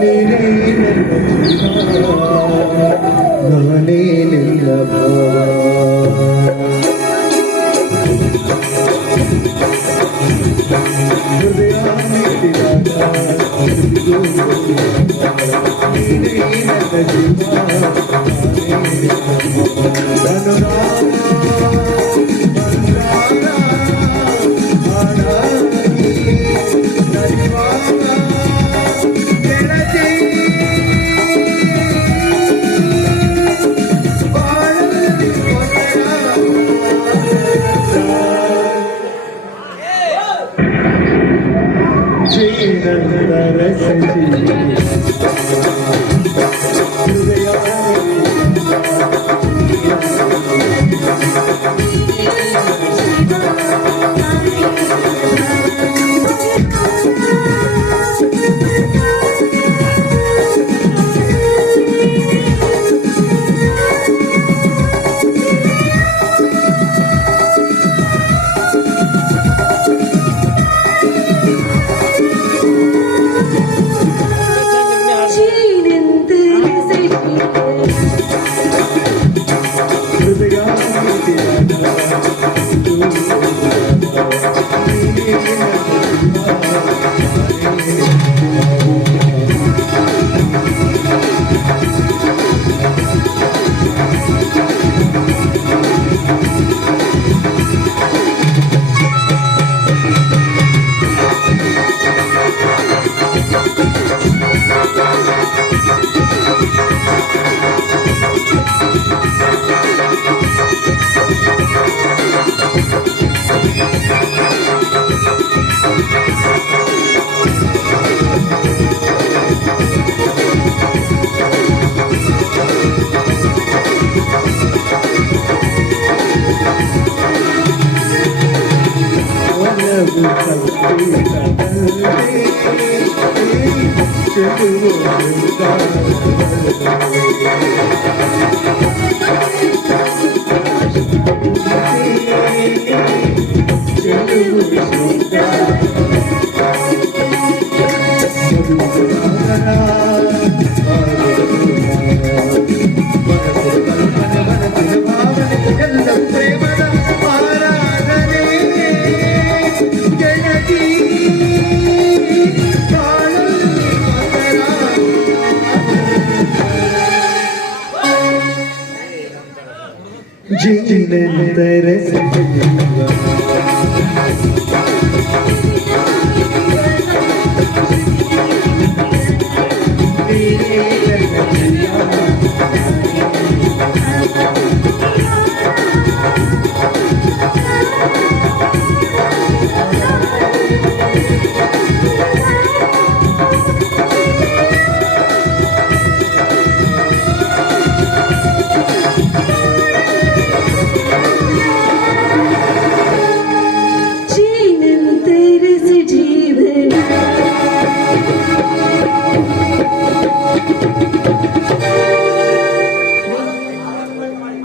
ನೀನೇ ನನ್ನ ಜೀವ, ನಾನೇ ನಿನ್ನ ಭಾವ. ಹೃದಯ ನೀಡಿದಾಗ ನೀನೇ ನನ್ನ ಜೀವ, ನಾನೇ ನಿನ್ನ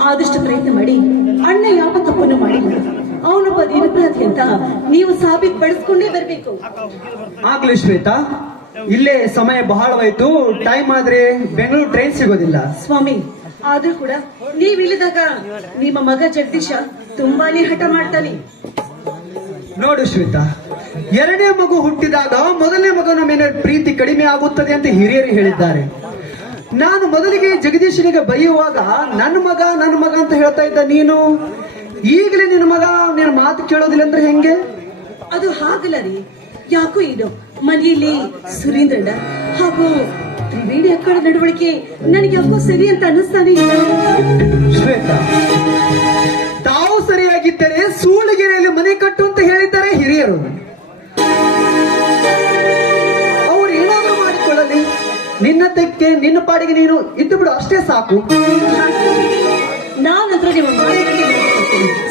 ಆದಷ್ಟು ಪ್ರಯತ್ನ ಮಾಡಿ. ಅಣ್ಣ ಯಾವ ತಪ್ಪನ್ನು ಮಾಡಿಲ್ಲ, ಅವನೊಬ್ಬ ನಿರಪರಾಧಿ ಅಂತ ನೀವು ಸಾಬೀತುಪಡಿಸ್ಕೊಂಡೇ ಬರ್ಬೇಕು. ಆಗ್ಲಿ ಶ್ವೇತಾ, ಇಲ್ಲೇ ಸಮಯ ಬಹಳವಾಯ್ತು. ಟೈಮ್ ಆದ್ರೆ ಬೆಂಗಳೂರು ಟ್ರೈನ್ ಸಿಗೋದಿಲ್ಲ. ಸ್ವಾಮಿ, ಆದ್ರೂ ಕೂಡ ನೀವಿಲ್ಲದಾಗ ನಿಮ್ಮ ಮಗ ಜಗದೀಶ ತುಂಬಾನೇ ಹಠ ಮಾಡ್ತಾನೆ. ನೋಡು ಶ್ವೇತಾ, ಎರಡನೇ ಮಗು ಹುಟ್ಟಿದಾಗ ಮೊದಲನೇ ಮಗನ ಮೇಲೆ ಪ್ರೀತಿ ಕಡಿಮೆ ಆಗುತ್ತದೆ ಅಂತ ಹಿರಿಯರು ಹೇಳಿದ್ದಾರೆ. ನಾನು ಮೊದಲಿಗೆ ಜಗದೀಶನಿಗೆ ಬೈಯುವಾಗ ನನ್ನ ಮಗ ಅಂತ ಹೇಳ್ತಾ ಇದ್ದ ನೀನು, ಈಗಲೇ ನಿನ್ನ ಮಗ ನಿನ್ನ ಮಾತು ಕೇಳೋದಿಲ್ಲ ಅಂದ್ರೆ ಹೆಂಗೆ? ಅದು ಹಾಗಲ್ಲ ರೀ, ಯಾಕೋ ಇದು ಮನೆಯಲ್ಲಿ ಸುರೇಂದ್ರಣ್ಣ ಹಾಗೂ ತ್ರಿವೇಣಿ ಅಕ್ಕಳ ನಡವಳಿಕೆ ನನಗೆ ಯಾಕೋ ಸರಿ ಅಂತ ಅನ್ನಿಸ್ತಾನೆ ಇಲ್ಲ. ಶ್ವೇತಾ, ತಾವು ಸರಿಯಾಗಿದ್ದರೆ ಸೂಳಿಗೆರೆಯಲ್ಲಿ ಮನೆ ಕಟ್ಟು ಅಂತ ಹೇಳಿದ್ದಾರೆ ಹಿರಿಯರು. ಅವ್ರು ಏನಾದ್ರೂ ಮಾಡಿಕೊಳ್ಳಲಿ, ನಿನ್ನ ತೆಕ್ಕೆ ನಿನ್ನ ಪಾಡಿಗೆ ನೀನು ಇದ್ದು ಬಿಡು, ಅಷ್ಟೇ ಸಾಕು. ನಾನಂತರ ನಿಮ್ಮ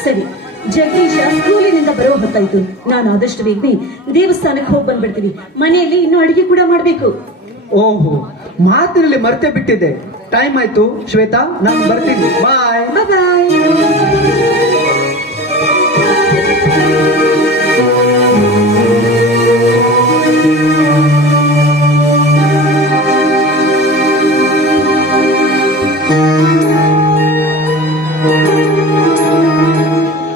ಸರಿ. ಜಗದೀಶ ಸ್ಕೂಲಿನಿಂದ ಬರುವ ಹೊತ್ತಾಯ್ತು. ನಾನು ಆದಷ್ಟು ಬೇಗ ದೇವಸ್ಥಾನಕ್ಕೆ ಹೋಗಿ ಬಂದ್ಬಿಡ್ತೀನಿ. ಮನೆಯಲ್ಲಿ ಇನ್ನು ಅಡಿಗೆ ಕೂಡ ಮಾಡ್ಬೇಕು. ಓಹೋ, ಮಾತಿನಲ್ಲಿ ಮರ್ತೆ ಬಿಟ್ಟಿದ್ದೆ. ಟೈಮ್ ಆಯ್ತು ಶ್ವೇತಾ, ನಾನು ಬರ್ತೀನಿ. ಬಾಯ್ ಬಾಯ್. ಆ